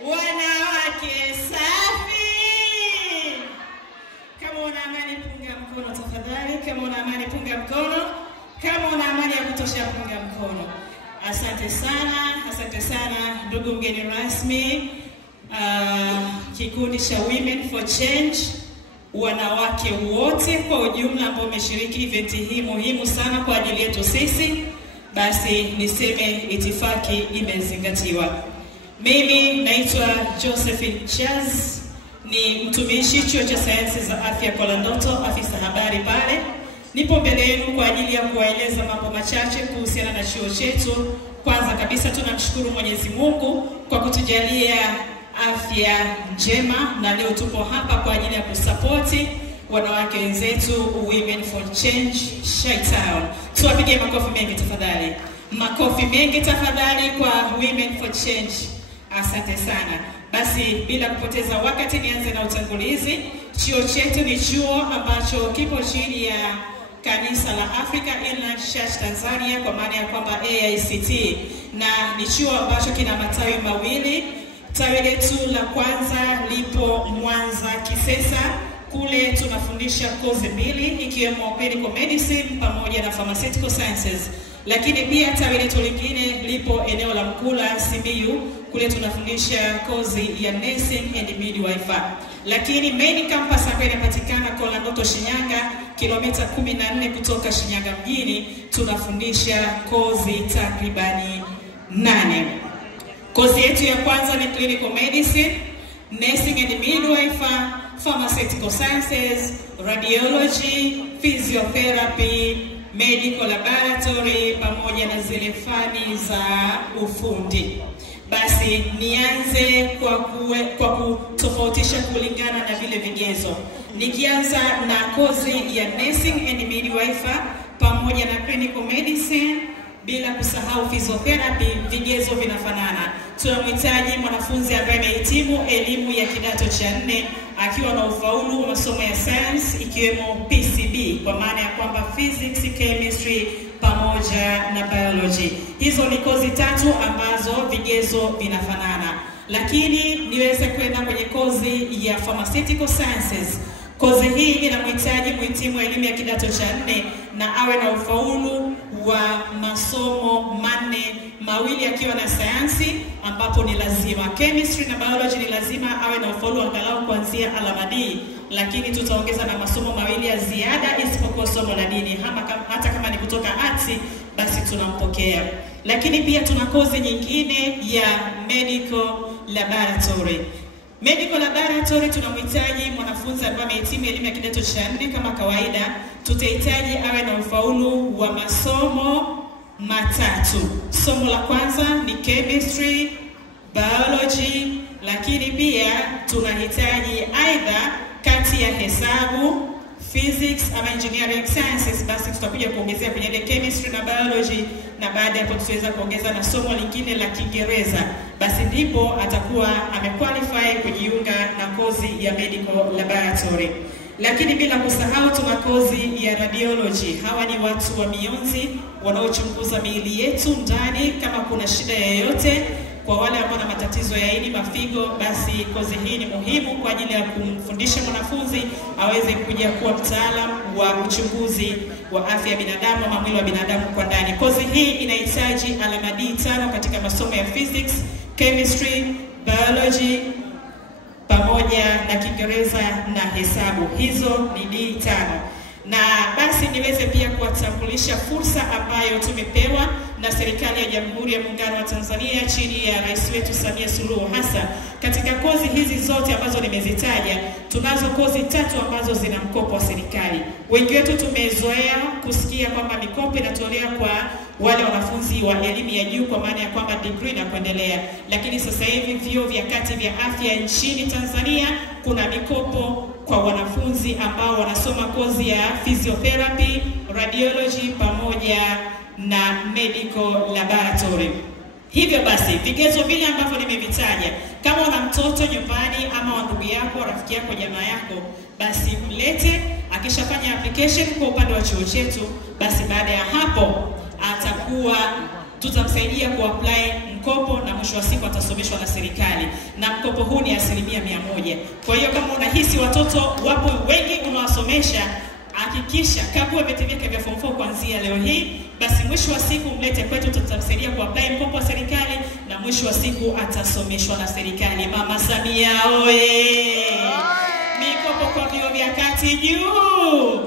Wanawake safi. Kama una amani punga mkono tafadhali. Kama una amani punga mkono. Kama una amani ya kutosha punga mkono. Asante sana ndugu mgeni rasmi. Kikundi cha Women for Change, wanawake wote kwa ujumla ambao wameshiriki event hii muhimu sana kwa ajili yetu sisi, basi niseme itifaki imezingatiwa. Mimi naitwa Josephine Chaz, ni mtumishi chuo cha sayansi za afya Kolandoto, afisa habari pale. Nipo mbele yenu kwa ajili ya kuwaeleza mambo machache kuhusiana na chuo chetu. Kwanza kabisa tunamshukuru Mwenyezi Mungu kwa kutujalia afya njema, na leo tupo hapa kwa ajili ya kusupporti wanawake wenzetu Women for Change Chi-Town. Tuwapigie makofi mengi tafadhali. Makofi mengi tafadhali kwa Women for Change. Asante sana. Basi bila kupoteza wakati nianze na utangulizi. Chuo chetu ni chuo ambacho kipo chini ya Kanisa la Africa Inland Church Tanzania, kwa maana ya kwamba AICT, na ni chuo ambacho kina matawi mawili. Tawi letu la kwanza lipo Mwanza Kisesa. Kule tunafundisha kozi mbili ikiwemo clinical medicine pamoja na pharmaceutical sciences. Lakini pia tawi letu lingine lipo eneo la Mkula Simiyu. Kule tunafundisha kozi ya nursing and midwifery. Lakini main campus ambayo inapatikana Kolandoto Shinyanga, kilomita 14 kutoka Shinyanga mjini, tunafundisha kozi takribani 8. Kozi yetu ya kwanza ni clinical medicine, nursing and midwifery, pharmaceutical sciences, radiology, physiotherapy, medical laboratory pamoja na zile fani za ufundi. Basi nianze kwa kutofautisha kulingana na vile vigezo. Nikianza na kozi ya nursing and midwifery pamoja na clinical medicine, bila kusahau physiotherapy, vigezo vinafanana. Tunamhitaji mwanafunzi ambaye amehitimu elimu ya kidato cha 4 akiwa na ufaulu wa masomo ya science ikiwemo PCB, kwa maana ya kwamba physics, chemistry pamoja na biology. Hizo ni kozi 3 ambazo vigezo vinafanana. Lakini niweze kwenda kwenye kozi ya pharmaceutical sciences. Kozi hii inamhitaji mhitimu elimu ya kidato cha 4 na awe na ufaulu wa masomo 4, mawili akiwa na sayansi ambapo ni lazima. Chemistry na biology ni lazima awe na ufaulu angalau kuanzia alama D, lakini tutaongeza na masomo mawili ya ziada isipokuwa somo la dini. Hata kama ni kutoka arts basi tunampokea. Lakini pia tuna kozi nyingine ya medical laboratory. Medical laboratory tunamhitaji mwanafunzi ambaye amehitimu elimu ya kidato cha 4 kama kawaida. Tutahitaji awe na ufaulu wa masomo 3. Somo la kwanza ni chemistry, biology, lakini pia tunahitaji aidha kati ya hesabu, physics ama engineering sciences. Basi tutakuja kuongezea kwenye ile chemistry na biology, na baada ya hapo tutaweza kuongeza na somo lingine la Kiingereza. Basi ndipo atakuwa amequalify kujiunga na kozi ya medical laboratory. Lakini bila kusahau tuna kozi ya radiology. Hawa ni watu wa mionzi wanaochunguza miili yetu ndani kama kuna shida yoyote. Kwa wale ambao na matatizo ya ini, mafigo, basi kozi hii ni muhimu kwa ajili ya kumfundisha mwanafunzi aweze kuja kuwa mtaalamu wa uchunguzi wa afya ya binadamu ama mwili wa binadamu kwa ndani. Kozi hii inahitaji alama D5 katika masomo ya physics, chemistry, biology pamoja na Kiingereza na hesabu. Hizo ni D5. Na basi niweze pia kuwatambulisha fursa ambayo tumepewa na serikali ya Jamhuri ya Muungano wa Tanzania chini ya Rais wetu Samia Suluhu Hassan. Katika kozi hizi zote ambazo nimezitaja, tunazo kozi 3 ambazo zina mkopo wa serikali. Wengi wetu tumezoea kusikia kwamba mikopo inatolewa kwa wale wanafunzi wa elimu ya juu, kwa maana ya kwamba degree na kuendelea. Lakini sasa hivi vyuo vya kati vya afya nchini Tanzania kuna mikopo kwa wanafunzi ambao wanasoma kozi ya physiotherapy, radiology pamoja na medical laboratory. Hivyo basi vigezo vile ambavyo nimevitaja, kama una mtoto nyumbani ama ndugu yako, rafiki yako, jamaa yako, basi mlete. Akishafanya application kwa upande wa chuo chetu, basi baada ya hapo atakuwa tutamsaidia kuapply mkopo na mwisho wa siku atasomeshwa na serikali, na mkopo huu ni 100%. Kwa hiyo kama unahisi watoto wapo wengi unawasomesha, hakikisha kagua vyeti vyake vya form 4 kuanzia leo hii, basi mwisho wa siku mlete kwetu, tutamsaidia kuapply mkopo wa serikali na mwisho wa siku atasomeshwa na serikali. Mama Samia oye! Mikopo kwa vyuo vya kati juu.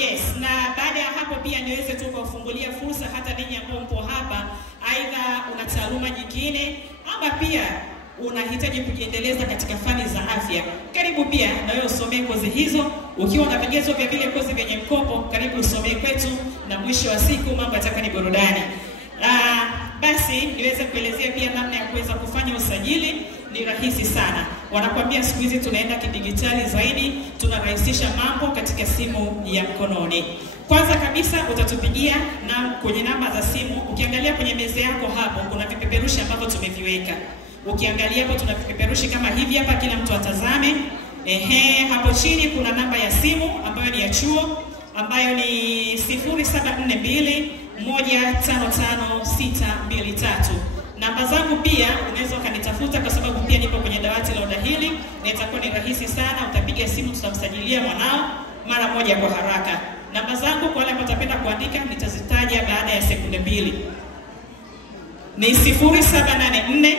Yes, na baada ya hapo pia niweze tu kuwafungulia fursa hata ninyi ambao mpo hapa, aidha una taaluma nyingine ama pia unahitaji kujiendeleza katika fani za afya. Karibu pia na wewe usomee kozi hizo. Ukiwa na vigezo vya vile kozi vyenye mkopo, karibu usomee kwetu na mwisho wa siku mambo yatakuwa ni burudani. Basi niweze kuelezea pia namna ya kuweza kufanya usajili. Ni rahisi sana. Wanakuambia siku hizi tunaenda kidigitali zaidi, tunarahisisha mambo katika simu ya mkononi. Kwanza kabisa utatupigia na kwenye namba za simu. Ukiangalia kwenye meza yako hapo kuna vipeperushi ambavyo tumeviweka. Ukiangalia hapo tuna vipeperushi kama hivi hapa, kila mtu atazame. Hapo chini kuna namba ya simu ambayo ni ya chuo ambayo ni 0742155623. Namba zangu pia unaweza ukanitafuta kwa sababu pia nipo kwenye dawati la udahili na itakuwa ni rahisi sana. Utapiga simu, tutamsajilia mwanao mara moja kwa haraka. Namba zangu kwa wale ambao watapenda kuandika nitazitaja baada ya sekunde 2. Ni 0784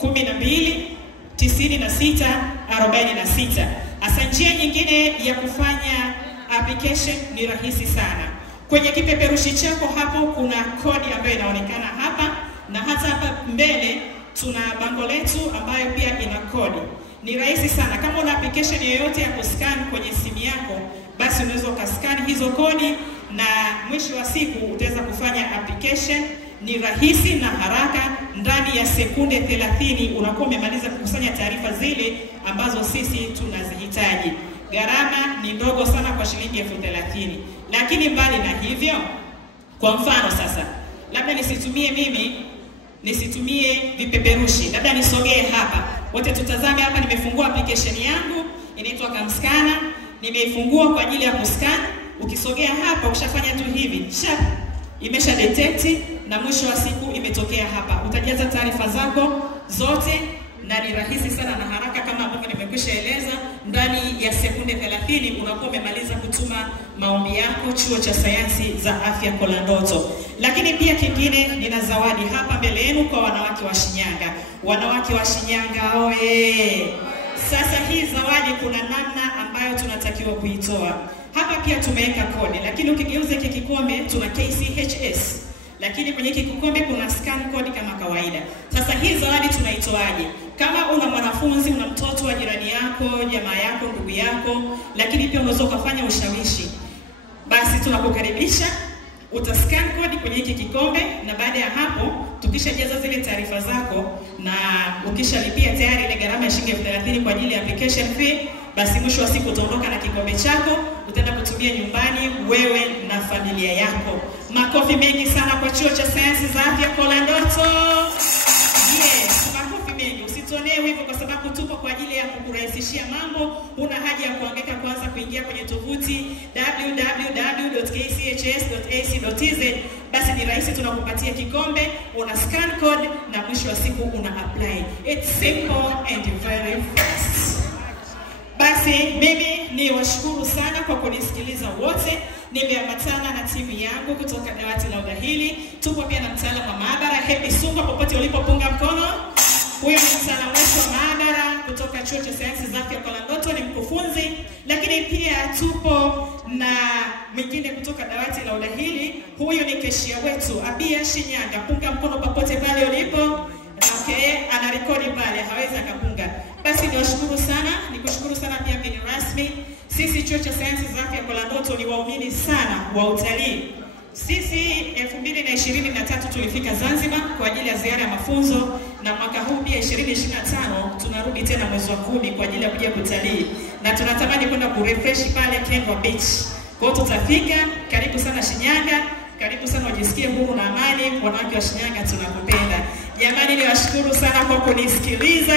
12 96 46. Asa njia nyingine ya kufanya application ni rahisi sana. Kwenye kipeperushi chako hapo kuna kodi ambayo inaonekana hapa, na hata hapa mbele tuna bango letu ambayo pia ina kodi. Ni rahisi sana. Kama una application yoyote ya kuscan kwenye simu yako, basi unaweza ukascan hizo kodi na mwisho wa siku utaweza kufanya application. Ni rahisi na haraka, ndani ya sekunde 30 unakuwa umemaliza kukusanya taarifa zile ambazo sisi tunazihitaji. Gharama ni ndogo sana kwa shilingi 30,000. Lakini mbali na hivyo, kwa mfano sasa, labda nisitumie vipeperushi, labda nisogee hapa. Wote tutazame hapa, nimefungua application yangu inaitwa Kamscanner. Nimeifungua kwa ajili ya kuscan. Ukisogea hapa, ukishafanya tu hivi, imesha detect na mwisho wa siku imetokea hapa. Utajaza taarifa zako zote na ni rahisi sana na haraka kama ambavyo nimekwisha eleza. Ndani ya sekunde 30 unakuwa umemaliza kutuma maombi yako Chuo cha Sayansi za Afya Kolandoto. Lakini pia kingine, nina zawadi hapa mbele yenu kwa wanawake wa Shinyanga. Wanawake wa Shinyanga oye! Sasa hii zawadi kuna namna ambayo tunatakiwa kuitoa. Hapa pia tumeweka kodi, lakini ukigeuza hiki kikombe tuna KCHS. Lakini kwenye hiki kikombe kuna scan code kama kawaida. Sasa hii zawadi tunaitoaje? Kama una mwanafunzi, una mtoto wa jirani yako, jamaa yako, ndugu yako, lakini pia unaweza kufanya ushawishi, basi tunakukaribisha. Utascan code kwenye hiki kikombe, na baada ya hapo tukishajaza zile taarifa zako na ukishalipia tayari ile gharama ya shilingi 30,000 kwa ajili ya application fee, basi mwisho wa siku utaondoka na kikombe chako, utaenda kutumia nyumbani wewe na familia yako. Makofi mengi sana kwa Chuo cha Sayansi za Afya Kolandoto. Yes, makofi mengi. Usitonee hivyo kwa sababu tupo kwa ajili ya kukurahisishia mambo. Huna haja ya kuhangaika kwanza kuingia kwenye tovuti www.kchs.ac.tz. Basi ni rahisi, tunakupatia kikombe, una scan code na mwisho wa siku una apply. It's simple and very fast. Basi mimi ni washukuru sana kwa kunisikiliza wote. Nimeambatana na timu yangu kutoka dawati la udahili. Tupo pia na mtaalamu wa maabara Happy Sunga, popote ulipopunga mkono. Huyo ni mtaalamu wetu wa maabara kutoka Chuo cha Sayansi za Afya Kolandoto, ni mkufunzi. Lakini pia tupo na mwingine kutoka dawati la udahili. Huyo ni keshia wetu Abia Shinyanga. Punga mkono popote pale ulipo. Okay, anarekodi pale, hawezi akapunga. Basi niwashukuru sana, nikushukuru sana pia mgeni rasmi. Sisi Chuo cha Sayansi za Afya Kolandoto ni waumini sana wa utalii. Sisi 2023 tulifika Zanzibar kwa ajili ya ziara ya mafunzo, na mwaka huu pia 2025 tunarudi tena mwezi wa 10 kwa ajili ya kuja kutalii, na tunatamani kwenda kurefresh pale Kenwa Beach. Kwa hiyo tutafika. Karibu sana Shinyanga, karibu sana, wajisikie huru na amani. Wanawake wa Shinyanga tunakupenda. Jamani, niwashukuru sana kwa kunisikiliza.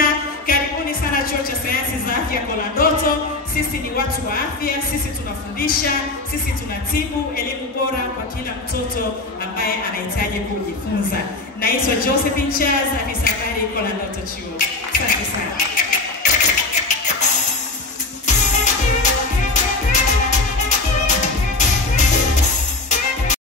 Karibuni sana chuo cha sayansi za afya Kolandoto. Sisi ni watu wa afya, sisi tunafundisha, sisi tunatibu, elimu bora kwa kila mtoto ambaye anahitaji kujifunza. Naitwa Josephine Charles, afisa habari Kolandoto chuo.